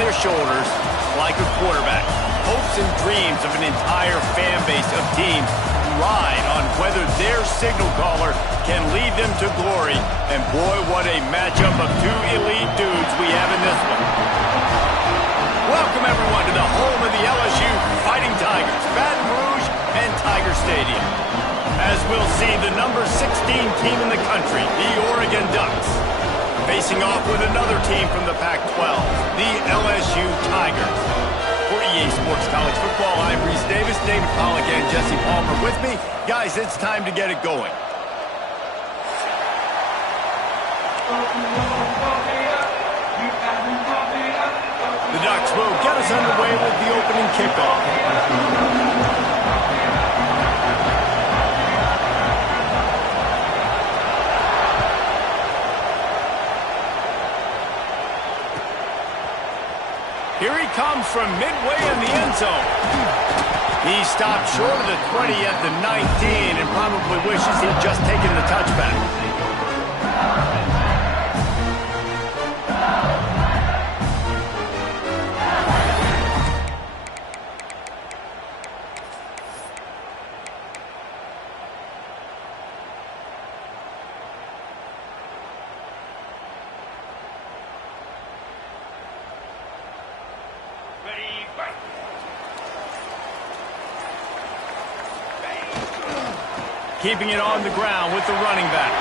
their shoulders like a quarterback. Hopes and dreams of an entire fan base of teams ride on whether their signal caller can lead them to glory. And boy, what a matchup of two elite dudes we have in this one. Welcome, everyone, to the home of the LSU Fighting Tigers, Baton Rouge and Tiger Stadium. As we'll see, the number 16 team in the country, the Oregon Ducks, facing off with another team from the Pac-12, the LSU Tigers. For EA Sports College Football, I'm Reese Davis, David Pollack, and Jesse Palmer with me. Guys, it's time to get it going. The Ducks will get us underway with the opening kickoff. Here he comes from midway in the end zone. He stopped short of the 20 at the 19 and probably wishes he'd just taken the touchback. Keeping it on the ground with the running back.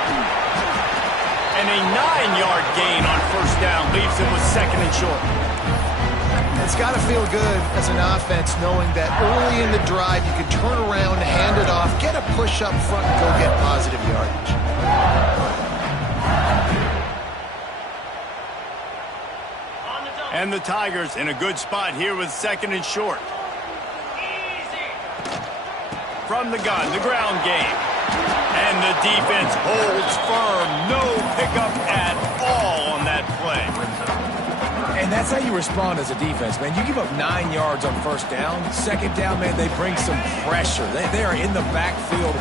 And a 9-yard gain on first down leaves him with second and short. It's got to feel good as an offense knowing that early in the drive you can turn around, hand it off, get a push up front, and go get positive yardage. And the Tigers in a good spot here with second and short. From the gun, the ground game. And the defense holds firm. No pickup at all on that play. And that's how you respond as a defense, man. You give up 9 yards on first down. Second down, man, they bring some pressure. They are in the backfield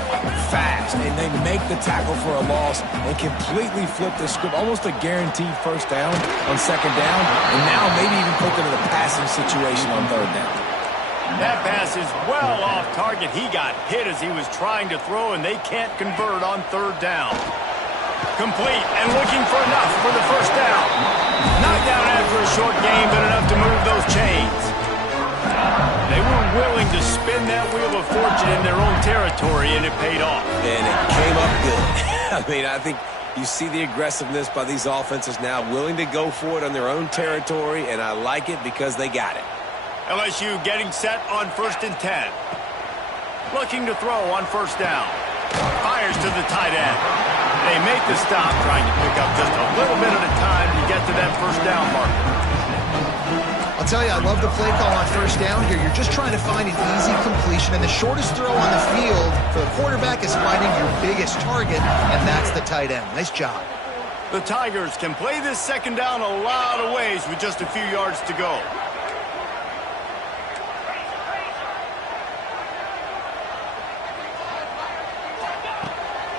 fast, and they make the tackle for a loss and completely flip the script. Almost a guaranteed first down on second down, and now maybe even put them in a passing situation on third down. That pass is well off target. He got hit as he was trying to throw, and they can't convert on third down. Complete and looking for enough for the first down. Not down after a short game, but enough to move those chains. They were willing to spin that wheel of fortune in their own territory, and it paid off. And it came up good. I mean, I think you see the aggressiveness by these offenses now, willing to go for it on their own territory, and I like it because they got it. LSU getting set on 1st and 10. Looking to throw on first down. Fires to the tight end. They make the stop, trying to pick up just a little bit at a time to get to that first down marker. I'll tell you, I love the play call on first down here. You're just trying to find an easy completion, and the shortest throw on the field for the quarterback is finding your biggest target, and that's the tight end. Nice job. The Tigers can play this second down a lot of ways with just a few yards to go.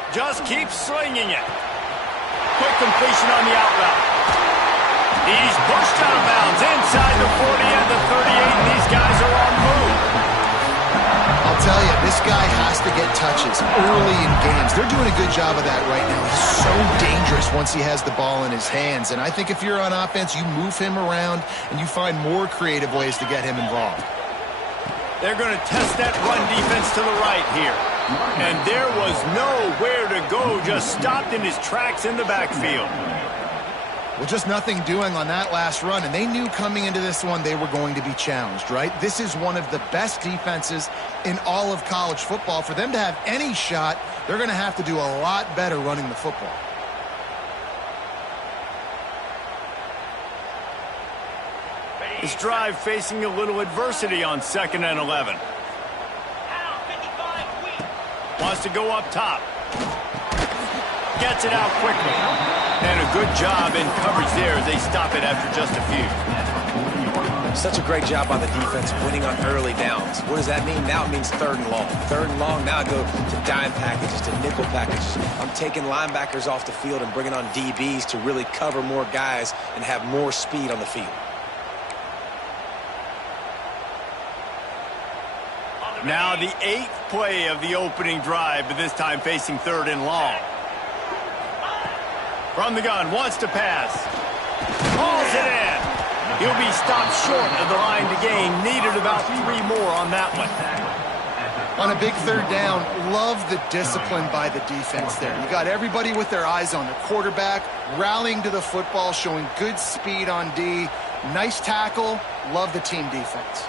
Just keeps slinging it. Quick completion on the out route. He's pushed out of bounds inside the 40 and the 38, and these guys are on move. I'll tell you, this guy has to get touches early in games. They're doing a good job of that right now. He's so dangerous once he has the ball in his hands, and I think if you're on offense, you move him around and you find more creative ways to get him involved. They're going to test that run defense to the right here. And there was nowhere to go, just stopped in his tracks in the backfield. Well, just nothing doing on that last run, and they knew coming into this one they were going to be challenged, right? This is one of the best defenses in all of college football. For them to have any shot, they're going to have to do a lot better running the football. This drive facing a little adversity on 2nd and 11. Wants to go up top. Gets it out quickly. And a good job in coverage there as they stop it after just a few. Such a great job by the defense winning on early downs. What does that mean? Now it means 3rd and long. 3rd and long, now I go to dime packages, to nickel packages. I'm taking linebackers off the field and bringing on DBs to really cover more guys and have more speed on the field. Now the 8th play of the opening drive, but this time facing 3rd and long. From the gun, wants to pass. Hauls it in. He'll be stopped short of the line to gain. Needed about 3 more on that one. On a big 3rd down, love the discipline by the defense there. You got everybody with their eyes on the quarterback, rallying to the football, showing good speed on D. Nice tackle. Love the team defense.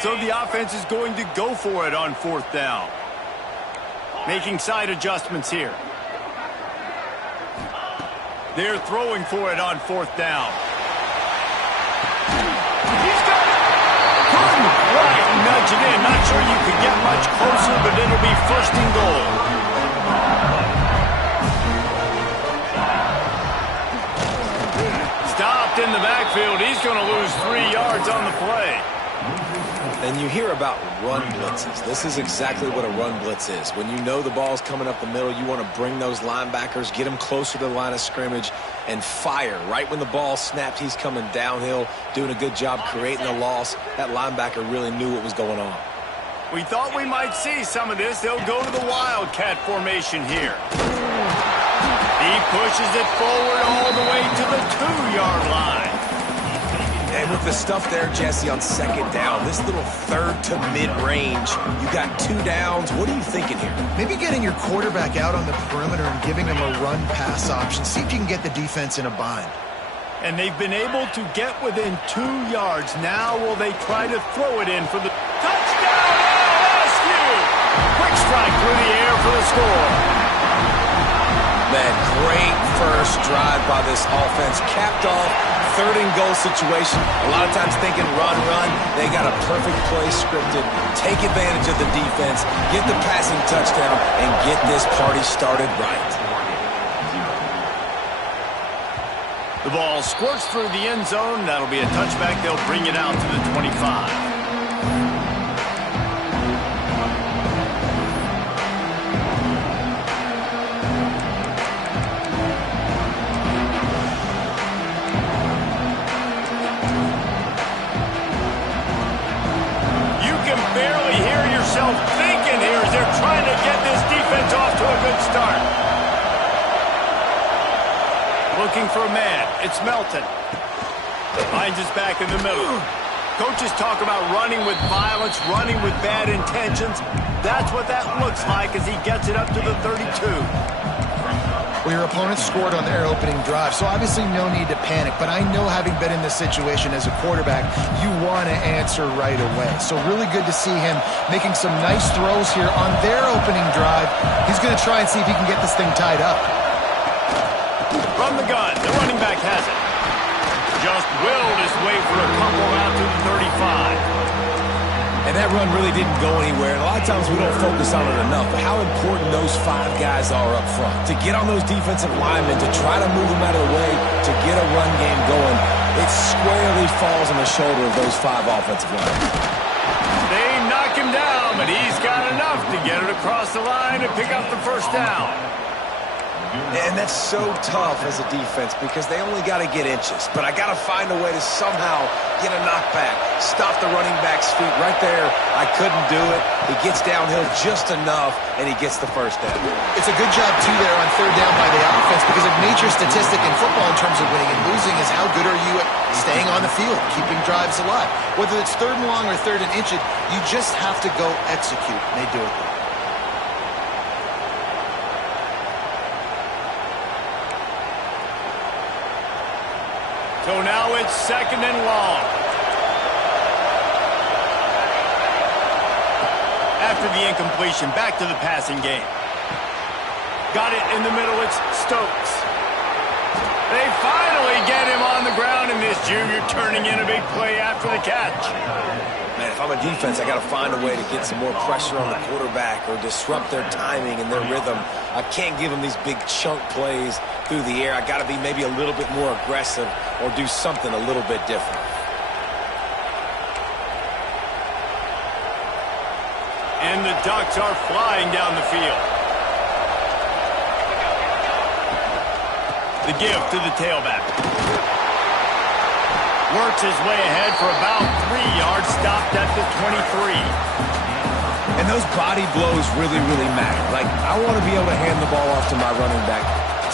So the offense is going to go for it on 4th down. Making side adjustments here. They're throwing for it on 4th down. He's got it. Couldn't quite nudge it in. Not sure you could get much closer, but it'll be 1st and goal. Stopped in the backfield. He's going to lose 3 yards on the play. And you hear about run blitzes. This is exactly what a run blitz is. When you know the ball's coming up the middle, you want to bring those linebackers, get them closer to the line of scrimmage, and fire. Right when the ball snapped, he's coming downhill, doing a good job creating a loss. That linebacker really knew what was going on. We thought we might see some of this. They'll go to the Wildcat formation here. He pushes it forward all the way to the 2-yard line. And with the stuff there, Jesse, on 2nd down, this little 3rd to mid-range, you got 2 downs. What are you thinking here? Maybe getting your quarterback out on the perimeter and giving him a run-pass option. See if you can get the defense in a bind. And they've been able to get within 2 yards. Now will they try to throw it in for the touchdown LSU? Quick strike through the air for the score. Man, great first drive by this offense. Capped off, 3rd and goal situation. A lot of times thinking run. They got a perfect play scripted. Take advantage of the defense, get the passing touchdown, and get this party started right. The ball squirts through the end zone. That'll be a touchback. They'll bring it out to the 25. Thinking here as they're trying to get this defense off to a good start. Looking for a man. It's Melton. Finds his back in the middle. Coaches talk about running with violence, running with bad intentions. That's what that looks like as he gets it up to the 32. Well, your opponent scored on their opening drive, so obviously no need to panic. But I know, having been in this situation as a quarterback, you want to answer right away. So really good to see him making some nice throws here on their opening drive. He's going to try and see if he can get this thing tied up. From the gun, the running back has it. Just willed his way for a couple out to the 35. And that run really didn't go anywhere. And a lot of times we don't focus on it enough, but how important those 5 guys are up front. To get on those defensive linemen, to try to move them out of the way, to get a run game going, it squarely falls on the shoulder of those 5 offensive linemen. They knock him down, but he's got enough to get it across the line and pick up the 1st down. And that's so tough as a defense because they only got to get inches. But I got to find a way to somehow get a knockback, stop the running back's feet. Right there, I couldn't do it. He gets downhill just enough, and he gets the 1st down. It's a good job, too, there on 3rd down by the offense, because a major statistic in football in terms of winning and losing is how good are you at staying on the field, keeping drives alive. Whether it's 3rd and long or 3rd and inches, you just have to go execute, and they do it there. So now it's 2nd and long. After the incompletion, back to the passing game. Got it in the middle, it's Stokes. They finally get him on the ground, and this junior turning in a big play after the catch. Man, if I'm a defense, I got to find a way to get some more pressure on the quarterback or disrupt their timing and their rhythm. I can't give them these big chunk plays through the air. I got to be maybe a little bit more aggressive or do something a little bit different. And the Ducks are flying down the field. The give to the tailback. Works his way ahead for about 3 yards, stopped at the 23. And those body blows really, really matter. Like, I want to be able to hand the ball off to my running back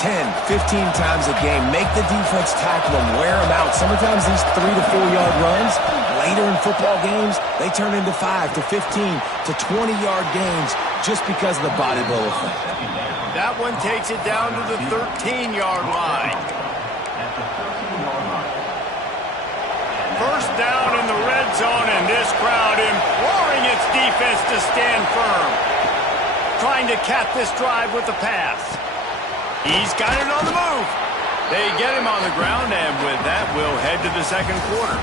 10, 15 times a game. Make the defense tackle them, wear them out. Sometimes these 3 to 4 yard runs, later in football games, they turn into 5 to 15 to 20 yard gains just because of the body blow effect. That one takes it down to the 13-yard line. First down in the red zone, and this crowd imploring its defense to stand firm. Trying to cap this drive with a pass. He's got it on the move. They get him on the ground, and with that, we'll head to the second quarter.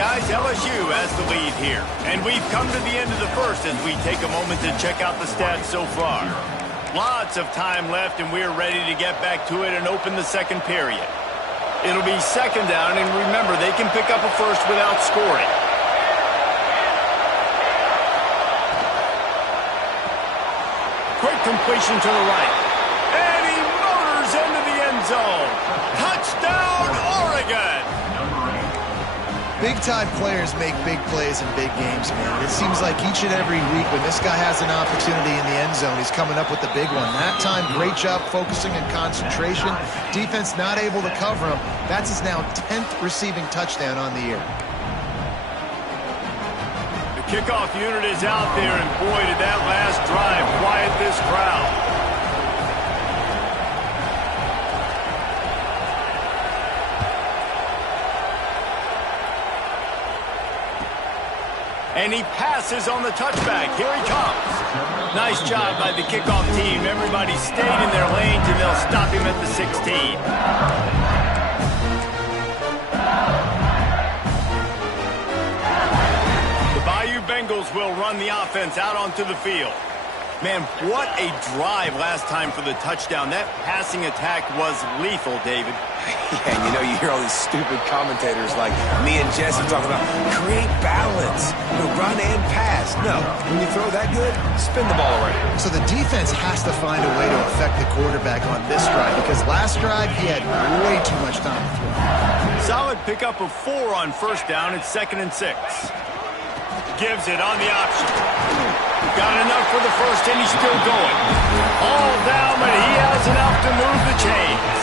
Guys, LSU has the lead here, and we've come to the end of the first as we take a moment to check out the stats so far. Lots of time left, and we're ready to get back to it and open the second period. It'll be second down, and remember, they can pick up a first without scoring. Quick completion to the right. And he motors into the end zone. Touchdown, Oregon! Big-time players make big plays in big games, man. It seems like each and every week when this guy has an opportunity in the end zone, he's coming up with the big one. That time, great job focusing and concentration. Defense not able to cover him. That's his now 10th receiving touchdown on the year. The kickoff unit is out there, and boy, did that last drive quiet this crowd. And he passes on the touchback. Here he comes. Nice job by the kickoff team. Everybody stayed in their lanes, and they'll stop him at the 16. The Bayou Bengals will run the offense out onto the field. Man, what a drive last time for the touchdown. That passing attack was lethal, David. Yeah, and you know, you hear all these stupid commentators like me and Jesse talking about create balance, run and pass. No, when you throw that good, spin the ball around. So the defense has to find a way to affect the quarterback on this drive because last drive he had way too much time to throw. Solid pickup of 4 on first down. It's 2nd and 6. Gives it on the option. Got enough for the first, and he's still going. All down, but he has enough to move the chains.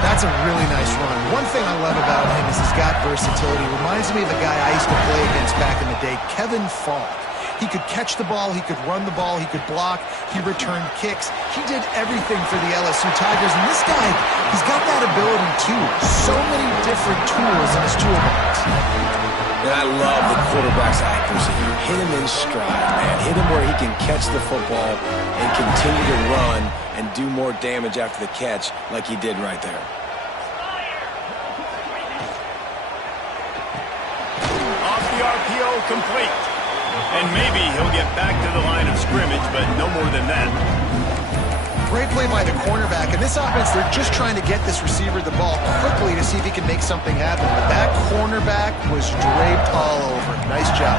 That's a really nice run. One thing I love about him is he's got versatility. Reminds me of a guy I used to play against back in the day, Kevin Falk. He could catch the ball, he could run the ball, he could block, he returned kicks. He did everything for the LSU Tigers, and this guy, he's got that ability too. So many different tools in his toolbox. And I love the quarterback's accuracy. Hit him in stride, man. Hit him where he can catch the football and continue to run and do more damage after the catch like he did right there. Off the RPO, complete. And maybe he'll get back to the line of scrimmage, but no more than that. Great play by the cornerback. In this offense, they're just trying to get this receiver the ball quickly to see if he can make something happen. But that cornerback was draped all over. Nice job.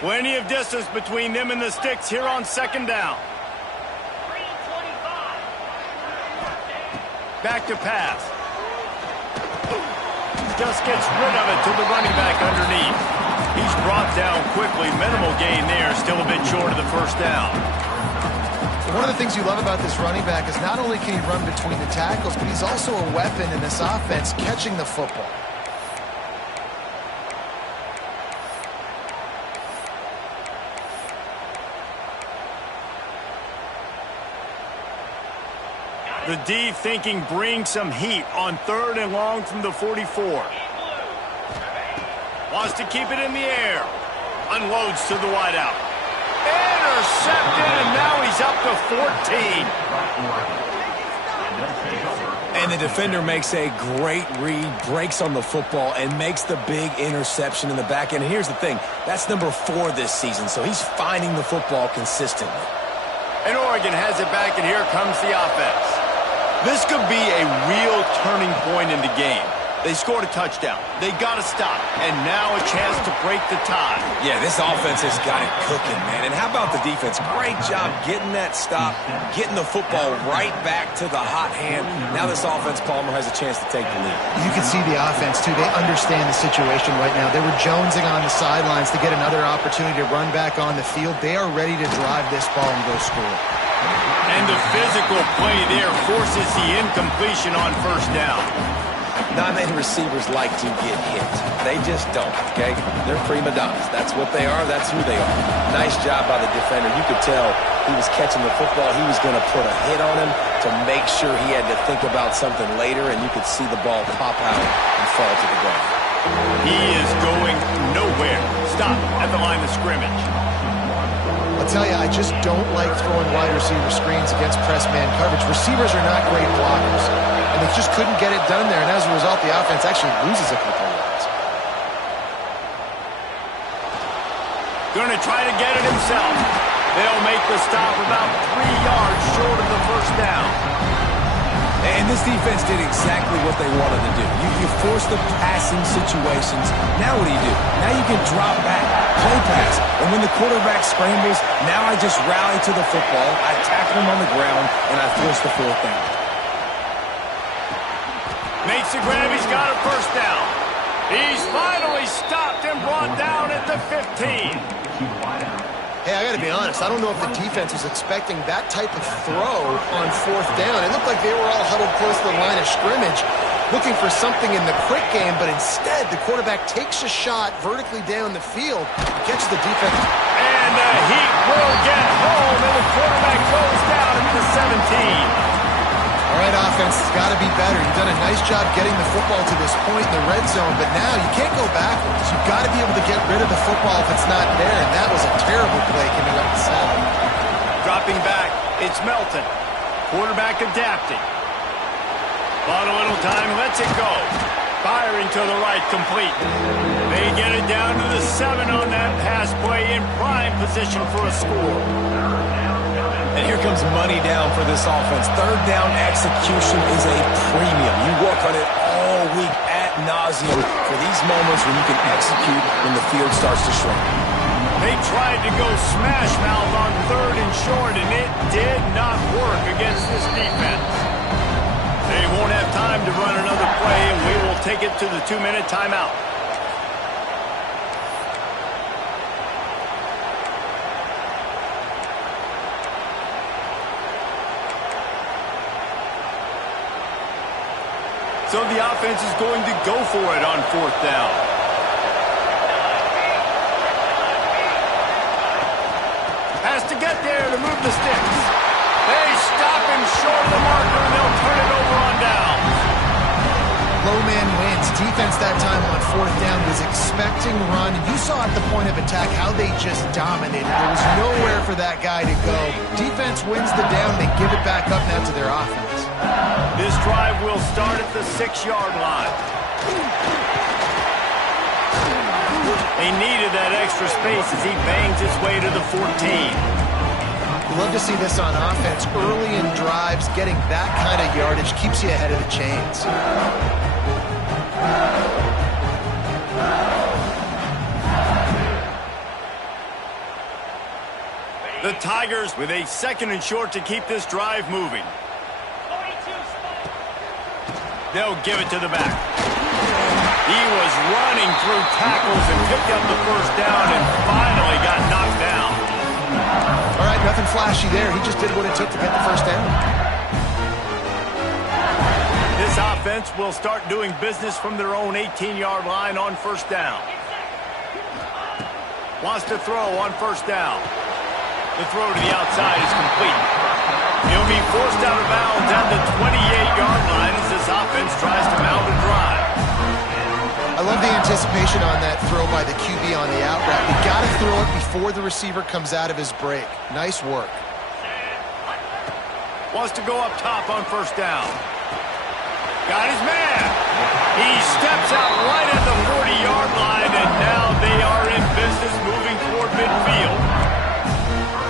Plenty of distance between them and the sticks here on second down. Back to pass. Just gets rid of it to the running back underneath. He's brought down quickly. Minimal gain there. Still a bit short of the first down. One of the things you love about this running back is not only can he run between the tackles, but he's also a weapon in this offense catching the football. The D thinking bring some heat on 3rd and long from the 44. Wants to keep it in the air. Unloads to the wideout. Intercepted, and now he's up to 14. And the defender makes a great read, breaks on the football, and makes the big interception in the back end. And here's the thing, that's number 4 this season, so he's finding the football consistently. And Oregon has it back, and here comes the offense. This could be a real turning point in the game. They scored a touchdown. They got to stop. And now a chance to break the tie. Yeah, this offense has got it cooking, man. And how about the defense? Great job getting that stop, getting the football right back to the hot hand. Now this offense, Palmer, has a chance to take the lead. You can see the offense, too. They understand the situation right now. They were jonesing on the sidelines to get another opportunity to run back on the field. They are ready to drive this ball and go score. And the physical play there forces the incompletion on first down. Not many receivers like to get hit. They just don't, okay? They're prima donnas. That's what they are. That's who they are. Nice job by the defender. You could tell he was catching the football. He was going to put a hit on him to make sure he had to think about something later, and you could see the ball pop out and fall to the ground. He is going nowhere. Stop at the line of scrimmage. I'll tell you, I just don't like throwing wide receiver screens against press man coverage. Receivers are not great blockers, and they just couldn't get it done there, and as a result, the offense actually loses a couple of yards. Going to try to get it himself. They'll make the stop about 3 yards short of the first down. And this defense did exactly what they wanted to do. You force the passing situations. Now what do? Now you can drop back, play pass. And when the quarterback scrambles, now I just rally to the football, I tackle him on the ground, and I force the fourth down. Makes the grab. He's got a first down. He's finally stopped and brought down at the 15. Hey, I got to be honest. I don't know if the defense was expecting that type of throw on fourth down. It looked like they were all huddled close to the line of scrimmage, looking for something in the quick game, but instead the quarterback takes a shot vertically down the field, gets the defense. And the Heat will get home, and the quarterback goes down at the 17. All right, offense, it's got to be better. You've done a nice job getting the football to this point in the red zone, but now you can't go backwards. You've got to be able to get rid of the football if it's not there, and that was a terrible play coming up the 7. Dropping back, it's Melton. Quarterback adapting. Bought a little time, lets it go. Firing to the right, complete. They get it down to the 7 on that pass play, in prime position for a score. And here comes money down for this offense. Third down execution is a premium. You work on it all week ad nauseum for these moments when you can execute when the field starts to shrink. They tried to go smash mouth on 3rd and short, and it did not work against this defense. They won't have time to run another play, and we will take it to the 2-minute timeout. So the offense is going to go for it on 4th down. Has to get there to move the sticks. They stop him short of the marker, and they'll turn it over on down. Low man wins. Defense that time on 4th down was expecting run. You saw at the point of attack how they just dominated. There was nowhere for that guy to go. Defense wins the down. They give it back up now to their offense. This drive will start at the 6-yard line. They needed that extra space as he bangs his way to the 14. You love to see this on offense. Early in drives, getting that kind of yardage keeps you ahead of the chains. The Tigers with a 2nd and short to keep this drive moving. They'll give it to the back. He was running through tackles and picked up the first down and finally got knocked down. All right, nothing flashy there. He just did what it took to get the first down. This offense will start doing business from their own 18-yard line on 1st down. Wants to throw on 1st down. The throw to the outside is complete. He'll be forced out of bounds at the 28-yard line as this offense tries to mount a drive. I love the anticipation on that throw by the QB on the out route. You got to throw it before the receiver comes out of his break. Nice work. Wants to go up top on 1st down. Got his man. He steps out right at the 40-yard line, and now they are in business moving toward midfield.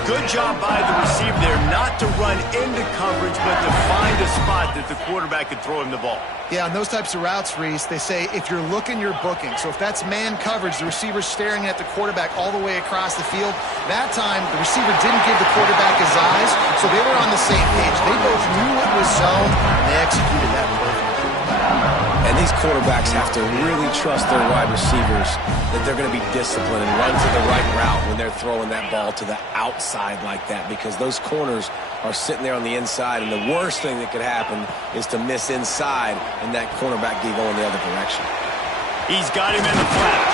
Good job by the receiver there not to run into coverage, but to find find a spot that the quarterback can throw him the ball. Yeah, on those types of routes, Reese, they say if you're looking, you're booking. So if that's man coverage, the receiver's staring at the quarterback all the way across the field. That time, the receiver didn't give the quarterback his eyes, so they were on the same page. They both knew it was zone, and they executed that perfectly. And these quarterbacks have to really trust their wide receivers that they're going to be disciplined and run to the right route when they're throwing that ball to the outside like that, because those corners are sitting there on the inside, and the worst thing that could happen is to miss inside and that cornerback be going the other direction. He's got him in the flat.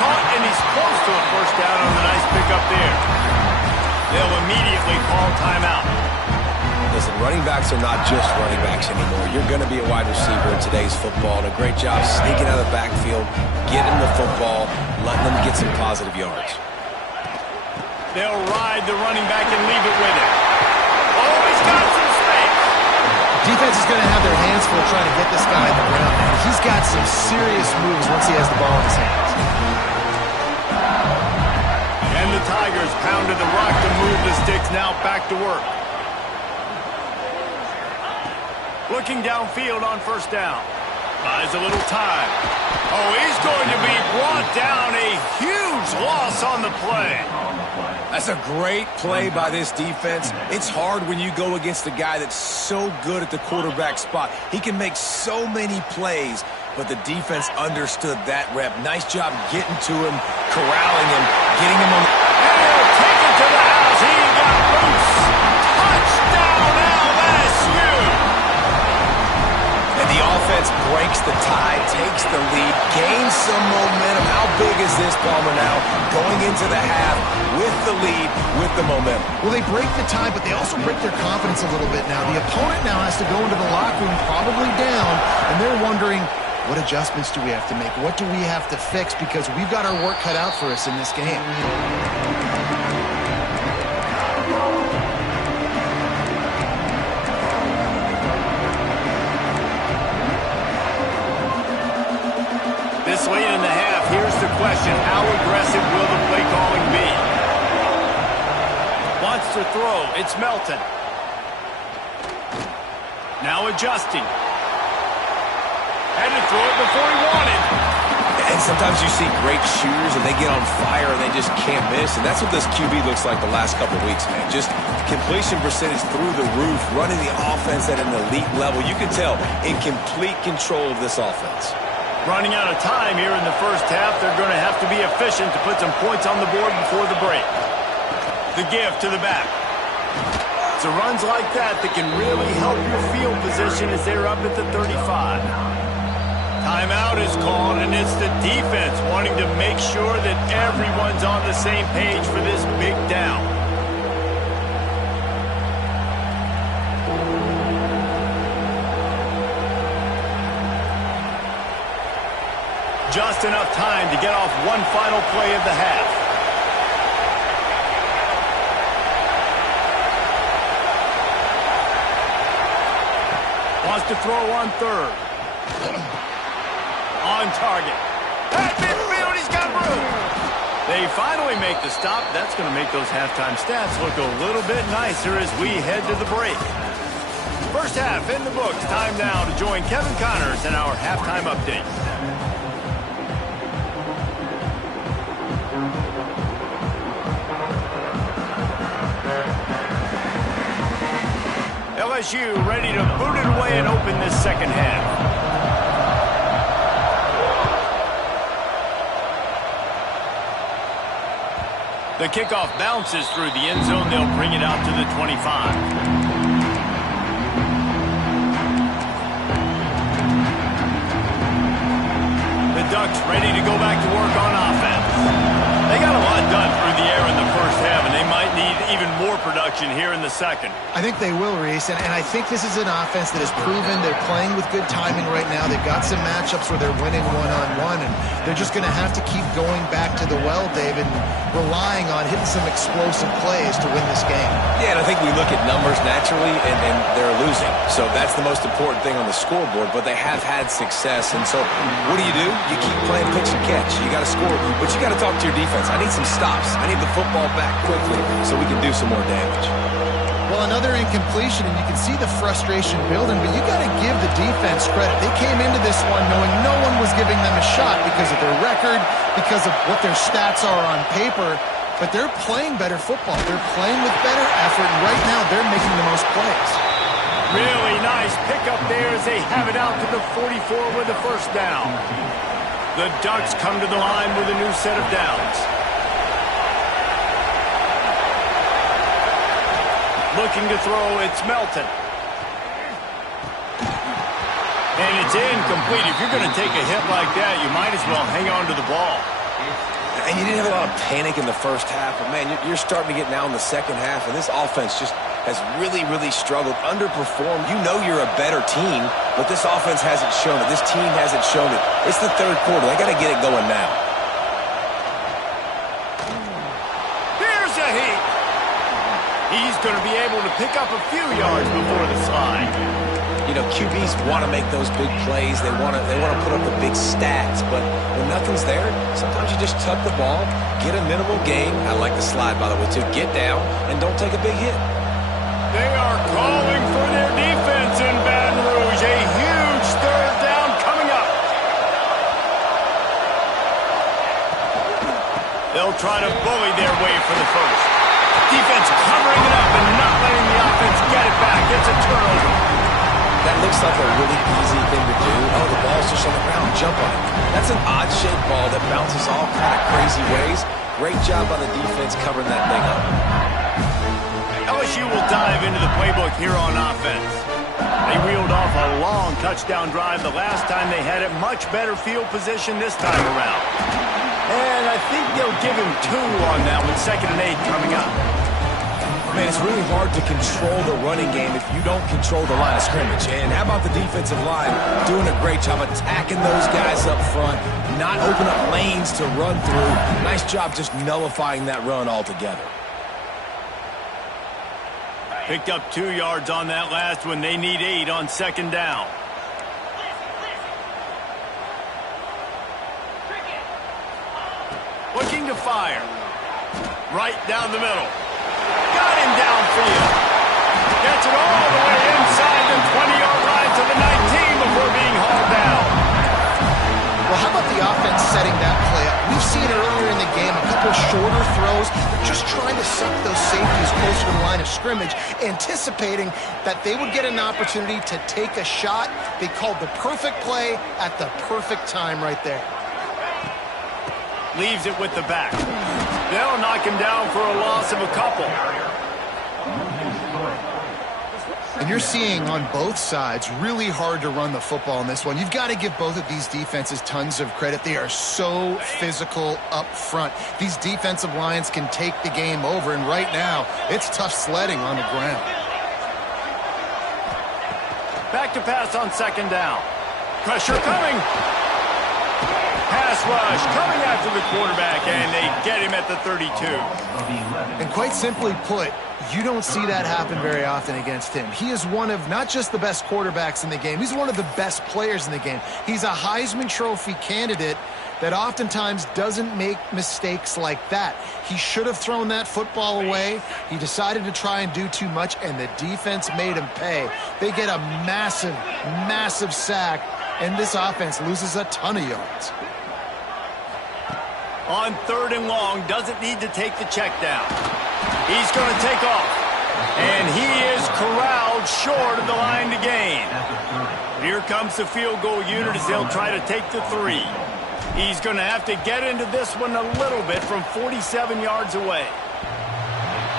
Caught, and he's close to a first down on the nice pickup there. They'll immediately call timeout. Listen, running backs are not just running backs anymore. You're going to be a wide receiver in today's football, and a great job sneaking out of the backfield, getting the football, letting them get some positive yards. They'll ride the running back and leave it with him. Oh, he's got some space. Defense is going to have their hands full trying to get this guy on the ground, man. He's got some serious moves once he has the ball in his hands. And the Tigers pounded the rock to move the sticks, now back to work. Looking downfield on first down. Buys a little time. Oh, he's going to be brought down. A huge loss on the play. That's a great play by this defense. It's hard when you go against a guy that's so good at the quarterback spot. He can make so many plays, but the defense understood that rep. Nice job getting to him, corralling him, getting him on the... And he'll take it to the house. He got loose. Touchdown, LSU. And the offense breaks the tie, takes the lead, gains some momentum. How big is this, Palmer, now? Going into the half with the lead, with the momentum. Well, they break the tie, but they also break their confidence a little bit now. The opponent now has to go into the locker room probably down, and they're wondering, what adjustments do we have to make? What do we have to fix? Because we've got our work cut out for us in this game. This late in the half, here's the question. How aggressive will the play calling be? Wants to throw. It's Melton. Now adjusting. Had to throw it before he wanted. And sometimes you see great shooters and they get on fire and they just can't miss. And that's what this QB looks like the last couple of weeks, man. Just completion percentage through the roof, running the offense at an elite level. You can tell in complete control of this offense. Running out of time here in the first half. They're going to have to be efficient to put some points on the board before the break. The give to the back. It's runs like that that can really help your field position as they're up at the 35. Timeout is called, and it's the defense wanting to make sure that everyone's on the same page for this big down. Just enough time to get off one final play of the half. Wants to throw on third. On target. At midfield, he's got room. They finally make the stop. That's going to make those halftime stats look a little bit nicer as we head to the break. First half in the books. Time now to join Kevin Connors in our halftime update. LSU ready to boot it away and open this second half. The kickoff bounces through the end zone. They'll bring it out to the 25. The Ducks ready to go back to work on offense. They got a lot done through the air in the first half, and they might need even more production here in the second. I think they will, Reese, and I think this is an offense that has proven they're playing with good timing right now. They've got some matchups where they're winning one-on-one, and they're just going to have to keep going back to the well, David, and relying on hitting some explosive plays to win this game. Yeah, and I think we look at numbers naturally, and they're losing. So that's the most important thing on the scoreboard, but they have had success. And so what do? You keep playing pitch and catch. You got to score, but you got to talk to your defense. I need some stops. I need the football back quickly so we can do some more damage. Well, another incompletion, and you can see the frustration building, but you got to give the defense credit. They came into this one knowing no one was giving them a shot because of their record, because of what their stats are on paper, but they're playing better football. They're playing with better effort, and right now they're making the most plays. Really nice pickup there as they have it out to the 44 with the first down. The Ducks come to the line with a new set of downs. Looking to throw, it's Melton. And it's incomplete. If you're going to take a hit like that, you might as well hang on to the ball. And you didn't have a lot of panic in the first half, but, man, you're starting to get now in the second half, and this offense just has really, really struggled, underperformed. You know you're a better team, but this offense hasn't shown it. This team hasn't shown it. It's the third quarter. They got to get it going now. Here's a heat. He's going to be able to pick up a few yards before the slide. You know, QBs want to make those big plays. They want to put up the big stats, but when nothing's there, sometimes you just tuck the ball, get a minimal gain. I like the slide, by the way, too. Get down and don't take a big hit. They are calling for their defense in Baton Rouge. A huge third down coming up. They'll try to bully their way for the first. Defense covering it up and not letting the offense get it back. It's a turnover. That looks like a really easy thing to do. Oh, the ball's just on the ground. Jump on it. That's an odd-shaped ball that bounces all kind of crazy ways. Great job by the defense covering that thing up. LSU will dive into the playbook here on offense. They reeled off a long touchdown drive the last time they had it. Much better field position this time around. And I think they'll give him 2 on that with 2nd and 8 coming up. Man, it's really hard to control the running game if you don't control the line of scrimmage. And how about the defensive line doing a great job attacking those guys up front, not open up lanes to run through. Nice job just nullifying that run altogether. Picked up 2 yards on that last one. They need 8 on 2nd down. Looking to fire. Right down the middle. Got him downfield. Gets it all the way inside the 20-yard line to the 19 before being hauled down. Well, how about the offense setting that play up? We've seen earlier in the game a couple shorter throws. They're just trying to suck those safeties closer to the line of scrimmage, anticipating that they would get an opportunity to take a shot. They called the perfect play at the perfect time right there. Leaves it with the back. They'll knock him down for a loss of a couple. And you're seeing on both sides really hard to run the football in this one. You've got to give both of these defenses tons of credit. They are so physical up front. These defensive lines can take the game over, and right now, it's tough sledding on the ground. Back to pass on 2nd down. Pressure coming. Pass rush coming after the quarterback, and they get him at the 32. And quite simply put, you don't see that happen very often against him. He is one of not just the best quarterbacks in the game, he's one of the best players in the game. He's a Heisman Trophy candidate that oftentimes doesn't make mistakes like that. He should have thrown that football away. He decided to try and do too much, and the defense made him pay. They get a massive, massive sack, and this offense loses a ton of yards. On 3rd and long, doesn't need to take the check down. He's going to take off. And he is corralled short of the line to gain. Here comes the field goal unit as they'll try to take the 3. He's going to have to get into this one a little bit from 47 yards away.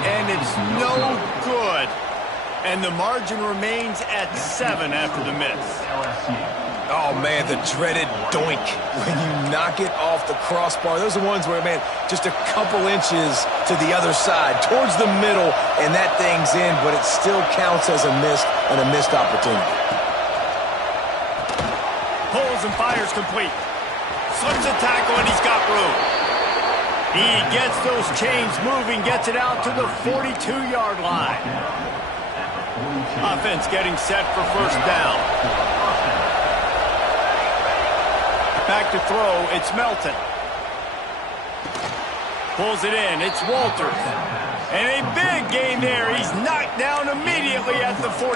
And it's no good. And the margin remains at 7 after the miss. Oh, man, the dreaded doink when you knock it off the crossbar. Those are ones where, man, just a couple inches to the other side, towards the middle, and that thing's in, but it still counts as a miss and a missed opportunity. Pulls and fires complete. Slips a tackle, and he's got room. He gets those chains moving, gets it out to the 42-yard line. Offense getting set for 1st down. Back to throw, it's Melton. Pulls it in, it's Walters. And a big gain there. He's knocked down immediately at the 45.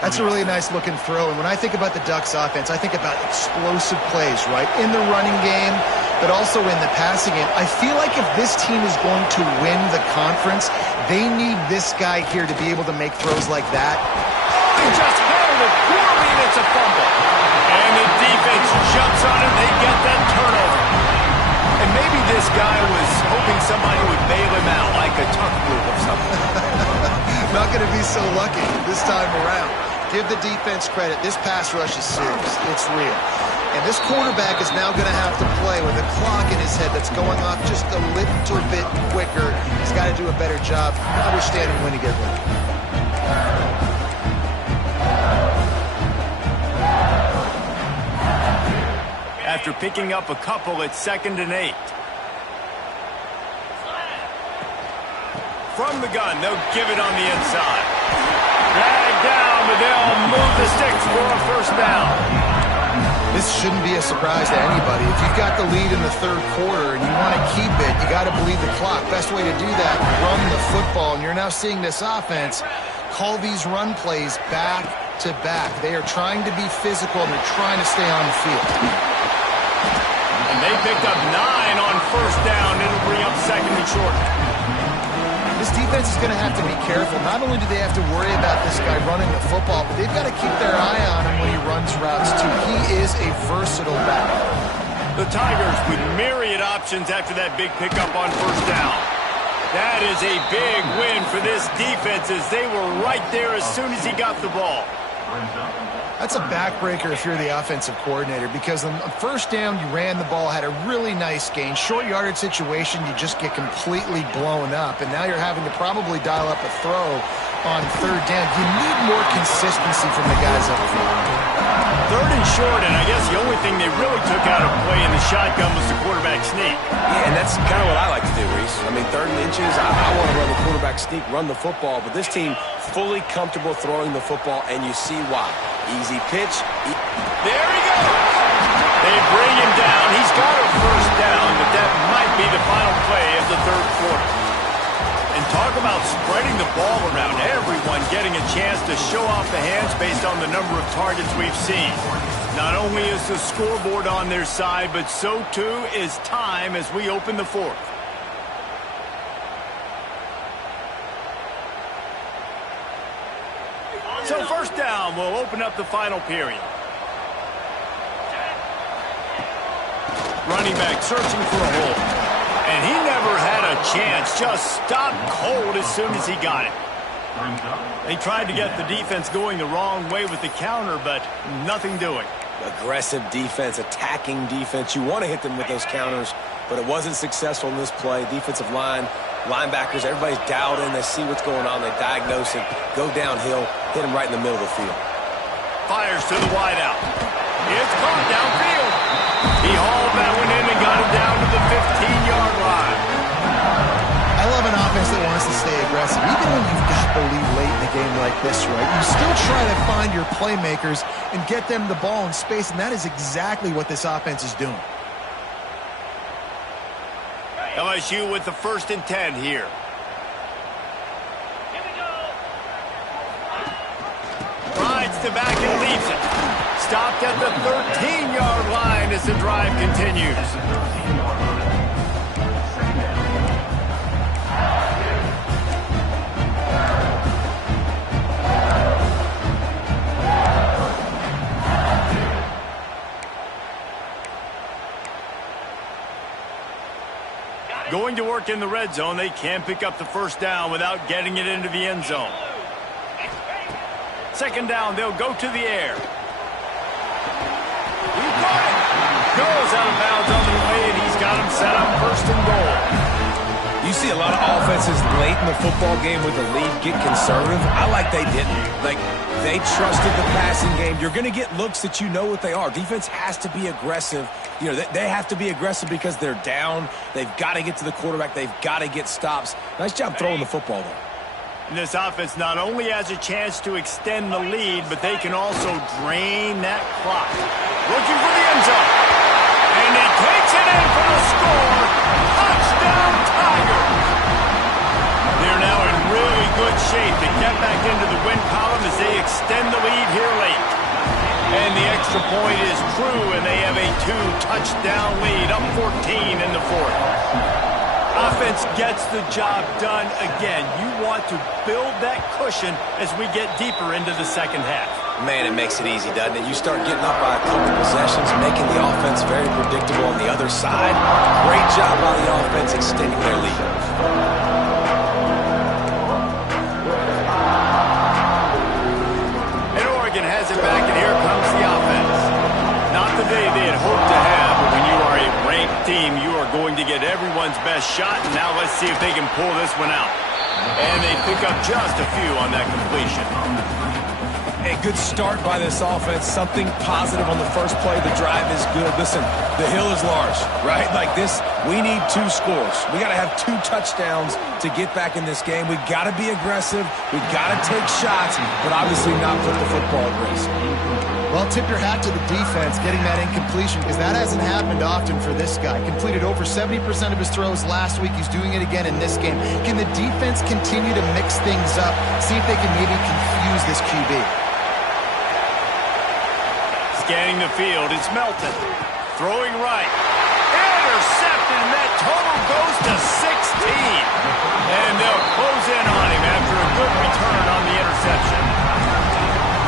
That's a really nice looking throw. And when I think about the Ducks offense, I think about explosive plays, right? In the running game, but also in the passing game. I feel like if this team is going to win the conference, they need this guy here to be able to make throws like that. Oh, he just held it poorly, and it's a fumble. And the defense jumps on it. They get that turnover. And maybe this guy was hoping somebody would bail him out, like a tuck group or something. Not going to be so lucky this time around. Give the defense credit. This pass rush is serious. It's real. And this quarterback is now going to have to play with a clock in his head that's going off just a little bit quicker. He's got to do a better job understanding when to get ready. After picking up a couple, it's 2nd and 8. From the gun, they'll give it on the inside. Dragged down, but they'll move the sticks for a first down. This shouldn't be a surprise to anybody. If you've got the lead in the third quarter and you want to keep it, you got to bleed the clock. Best way to do that, run the football. And you're now seeing this offense call these run plays back to back. They are trying to be physical, and they're trying to stay on the field. And they picked up 9 on first down. It'll bring up 2nd and short. This defense is going to have to be careful. Not only do they have to worry about this guy running the football, but they've got to keep their eye on him when he runs routes, too. He is a versatile back. The Tigers with myriad options after that big pickup on first down. That is a big win for this defense, as they were right there as soon as he got the ball. That's a backbreaker if you're the offensive coordinator, because on first down, you ran the ball, had a really nice gain. Short yardage situation, you just get completely blown up, and now you're having to probably dial up a throw on third down. You need more consistency from the guys up front. 3rd and short, and I guess the only thing they really took out of play in the shotgun was the quarterback sneak. Yeah, and that's kind of what I like to do, Reese. I mean, 3rd and inches, I want to run the quarterback sneak, run the football, but this team fully comfortable throwing the football, and you see why. Easy pitch. There he goes. They bring him down. He's got a first down, but that might be the final play of the third quarter. And talk about spreading the ball around. Everyone getting a chance to show off the hands based on the number of targets we've seen. Not only is the scoreboard on their side, but so too is time as we open the fourth. So first down will open up the final period. Running back searching for a hole. And he never had a chance. Just stopped cold as soon as he got it. They tried to get the defense going the wrong way with the counter, but nothing doing. Aggressive defense, attacking defense. You want to hit them with those counters, but it wasn't successful in this play. Defensive line, linebackers, everybody's dialed in. They see what's going on. They diagnose it, go downhill, hit him right in the middle of the field. Fires to the wideout. It's caught downfield. He hauled that one in and got it down to the 15-yard line. I love an offense that wants to stay aggressive. Even when you've got the lead late in a game like this, right, you still try to find your playmakers and get them the ball in space, and that is exactly what this offense is doing. LSU with the 1st and 10 here. Rides to back and leaves it. Stopped at the 13-yard line as the drive continues. Going to work in the red zone. They can't pick up the first down without getting it into the end zone. 2nd down, they'll go to the air. He got it. Goes out of bounds on the way, and he's got him set up 1st and goal. You see a lot of offenses late in the football game with the lead get conservative. I like they didn't. Like, they trusted the passing game. You're going to get looks that you know what they are. Defense has to be aggressive. You know, they have to be aggressive because they're down. They've got to get to the quarterback. They've got to get stops. Nice job throwing the football, though. And this offense not only has a chance to extend the lead, but they can also drain that clock. Looking for the end zone. And he takes it in for the score. Touchdown, Tigers. They're now in really touchdown lead, up 14 in the fourth. Offense gets the job done again. You want to build that cushion as we get deeper into the second half. Man, it makes it easy, doesn't it? You start getting up by a couple possessions, making the offense very predictable on the other side. Great job by the offense extending their lead. And Oregon has it back, and here comes the offense. Not the day they had hoped to have, but when you are a ranked team, you are going to get everyone's best shot, and now let's see if they can pull this one out. And they pick up just a few on that completion. A good start by this offense. Something positive on the first play. The drive is good. Listen, the hill is large, right? Like this, we need 2 scores. We got to have 2 touchdowns to get back in this game. We got to be aggressive. We got to take shots, but obviously not put the football at risk. Well, tip your hat to the defense getting that incompletion, because that hasn't happened often for this guy. Completed over 70% of his throws last week. He's doing it again in this game. Can the defense continue to mix things up? See if they can maybe confuse this QB. Scanning the field, it's Melton. Throwing right. Intercepted, and that total goes to 16. And they'll close in on him after a good return on the interception.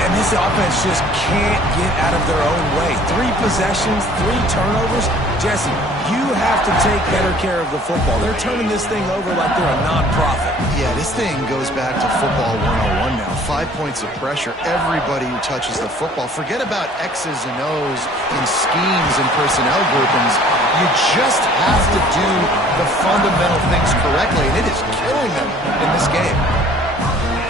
And this offense just can't get out of their own way. 3 possessions, 3 turnovers. Jesse, you have to take better care of the football. They're turning this thing over like they're a non-profit. Yeah, this thing goes back to football 101 now. 5 points of pressure. Everybody who touches the football. Forget about X's and O's and schemes and personnel groupings. You just have to do the fundamental things correctly, and it is killing them in this game.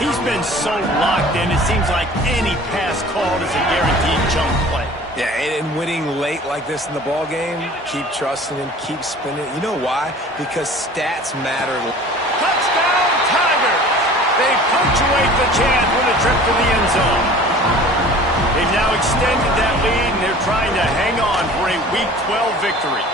He's been so locked in, it seems like any pass called is a guaranteed chunk play. Yeah, and winning late like this in the ball game, keep trusting him, keep spinning. You know why? Because stats matter. Touchdown, Tigers! They punctuate the chance with a trip to the end zone. They've now extended that lead, and they're trying to hang on for a Week 12 victory.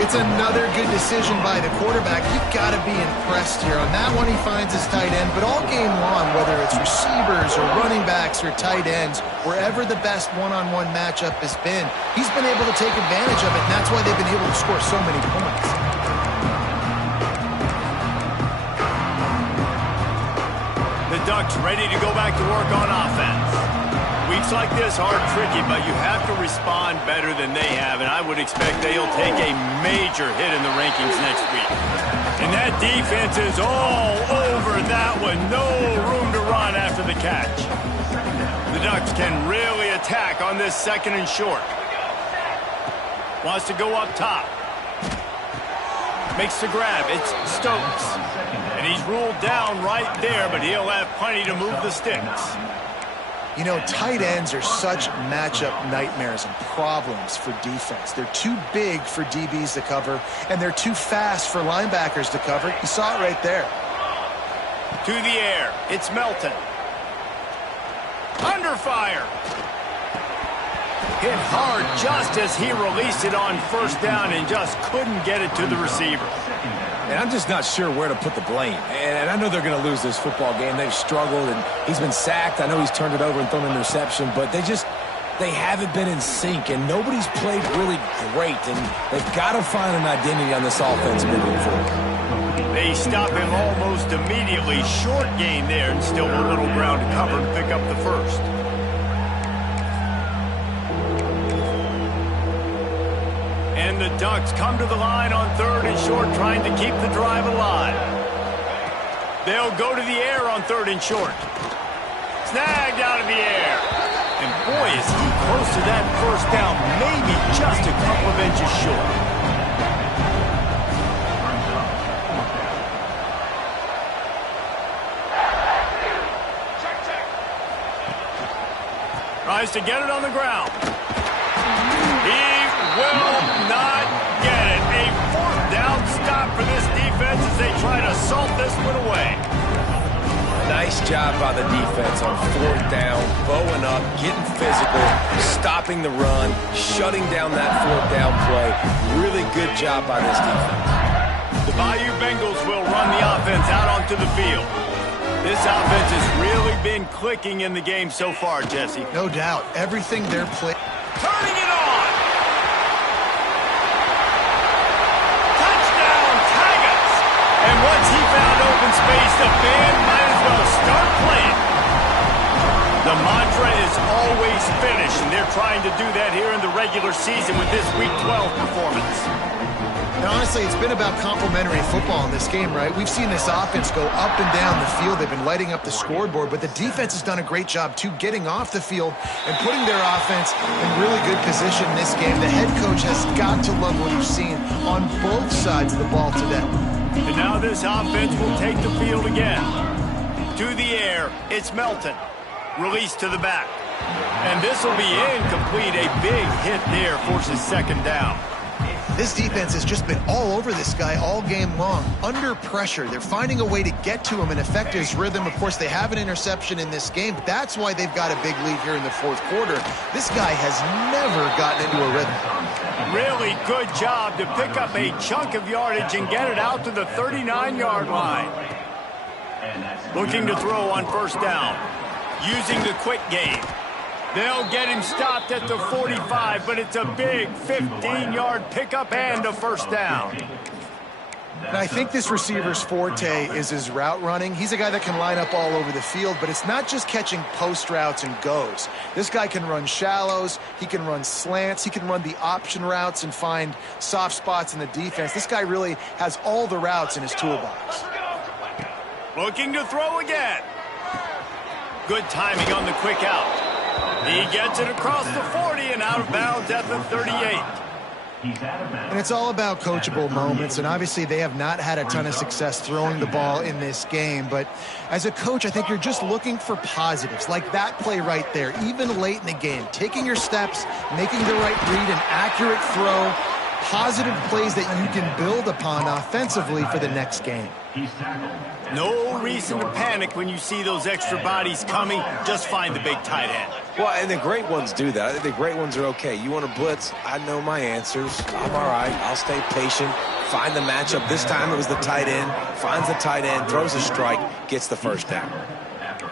It's another good decision by the quarterback. You've got to be impressed here. On that one, he finds his tight end. But all game long, whether it's receivers or running backs or tight ends, wherever the best one-on-one matchup has been, he's been able to take advantage of it, and that's why they've been able to score so many points. The Ducks ready to go back to work on offense. Weeks like this are tricky, but you have to respond better than they have, and I would expect they'll take a major hit in the rankings next week. And that defense is all over that one. No room to run after the catch. The Ducks can really attack on this 2nd and short. Wants to go up top. Makes the grab. It's Stokes. And he's ruled down right there, but he'll have plenty to move the sticks. You know, tight ends are such matchup nightmares and problems for defense. They're too big for DBs to cover, and they're too fast for linebackers to cover. You saw it right there. To the air. It's Melton. Under fire. Hit hard just as he released it on 1st down and just couldn't get it to the receiver. And I'm just not sure where to put the blame. And I know they're going to lose this football game. They've struggled, and he's been sacked. I know he's turned it over and thrown an interception, but they haven't been in sync, and nobody's played really great, and they've got to find an identity on this offense moving forward. They stop him almost immediately. Short gain there, and still a little ground to cover to pick up the first. And the Ducks come to the line on 3rd and short, trying to keep the drive alive. They'll go to the air on 3rd and short. Snagged out of the air. And boy, is he close to that 1st down, maybe just a couple of inches short. Tries to get it on the ground. He will not get it. A 4th down stop for this defense as they try to salt this one away. Nice job by the defense on 4th down, bowing up, getting physical, stopping the run, shutting down that 4th down play. Really good job by this defense. The Bayou Bengals will run the offense out onto the field. This offense has really been clicking in the game so far, Jesse. No doubt. Everything they're playing. Turning it on! the band might as well start playing. The mantra is always finish, and they're trying to do that here in the regular season with this Week 12 performance. Now, honestly, it's been about complementary football in this game, right? We've seen this offense go up and down the field. They've been lighting up the scoreboard, but the defense has done a great job, too, getting off the field and putting their offense in really good position in this game. The head coach has got to love what he's seen on both sides of the ball today. And now this offense will take the field again. To the air, it's Melton. Release to the back. And this will be incomplete. A big hit there forces second down. This defense has just been all over this guy all game long. Under pressure, they're finding a way to get to him and affect his rhythm. Of course, they have an interception in this game. That's why they've got a big lead here in the fourth quarter. This guy has never gotten into a rhythm. Really good job to pick up a chunk of yardage and get it out to the 39-yard line. Looking to throw on first down. Using the quick game. They'll get him stopped at the 45, but it's a big 15-yard pickup and a first down. And I think this receiver's forte is his route running. He's a guy that can line up all over the field, but it's not just catching post routes and goes. This guy can run shallows, he can run slants, he can run the option routes and find soft spots in the defense. This guy really has all the routes in his toolbox. Looking to throw again. Good timing on the quick out. He gets it across the 40 and out of bounds at the 38. And it's all about coachable moments, and obviously they have not had a ton of success throwing the ball in this game. But as a coach, I think you're just looking for positives, like that play right there, even late in the game. Taking your steps, making the right read, an accurate throw, positive plays that you can build upon offensively for the next game. No reason to panic when you see those extra bodies coming. Just find the big tight end. Well, and the great ones do that. I think the great ones are okay. You want to blitz, I know my answers. I'm all right. I'll stay patient. Find the matchup. This time it was the tight end. Finds the tight end, throws a strike, gets the first down.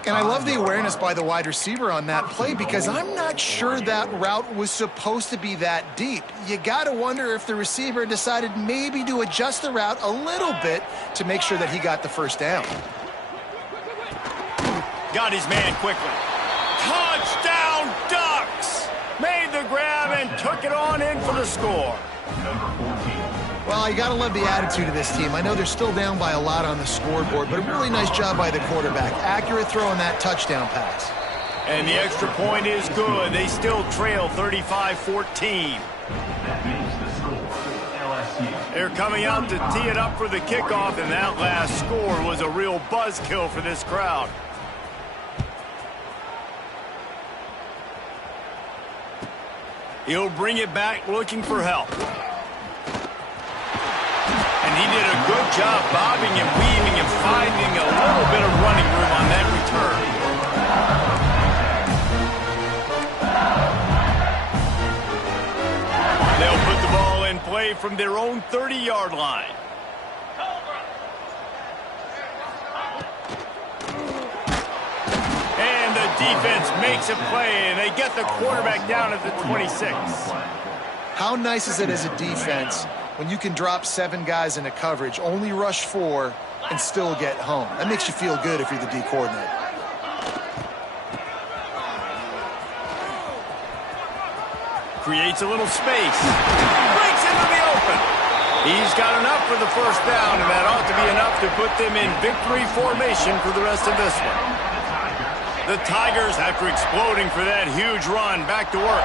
And I love the awareness by the wide receiver on that play because I'm not sure that route was supposed to be that deep. You got to wonder if the receiver decided maybe to adjust the route a little bit to make sure that he got the first down. Got his man quickly. Touchdown, Ducks! Made the grab and took it on in for the score. Well, you got to love the attitude of this team. I know they're still down by a lot on the scoreboard, but a really nice job by the quarterback. Accurate throw on that touchdown pass. And the extra point is good. They still trail 35-14. They're coming out to tee it up for the kickoff, and that last score was a real buzzkill for this crowd. He'll bring it back looking for help. And he did a good job bobbing and weaving and finding a little bit of running room on that return. They'll put the ball in play from their own 30-yard line. And the defense makes a play, and they get the quarterback down at the 26. How nice is it as a defense when you can drop 7 guys into coverage, only rush 4, and still get home? That makes you feel good if you're the D coordinator. Creates a little space. Breaks into the open. He's got enough for the first down, and that ought to be enough to put them in victory formation for the rest of this one. The Tigers, after exploding for that huge run, back to work.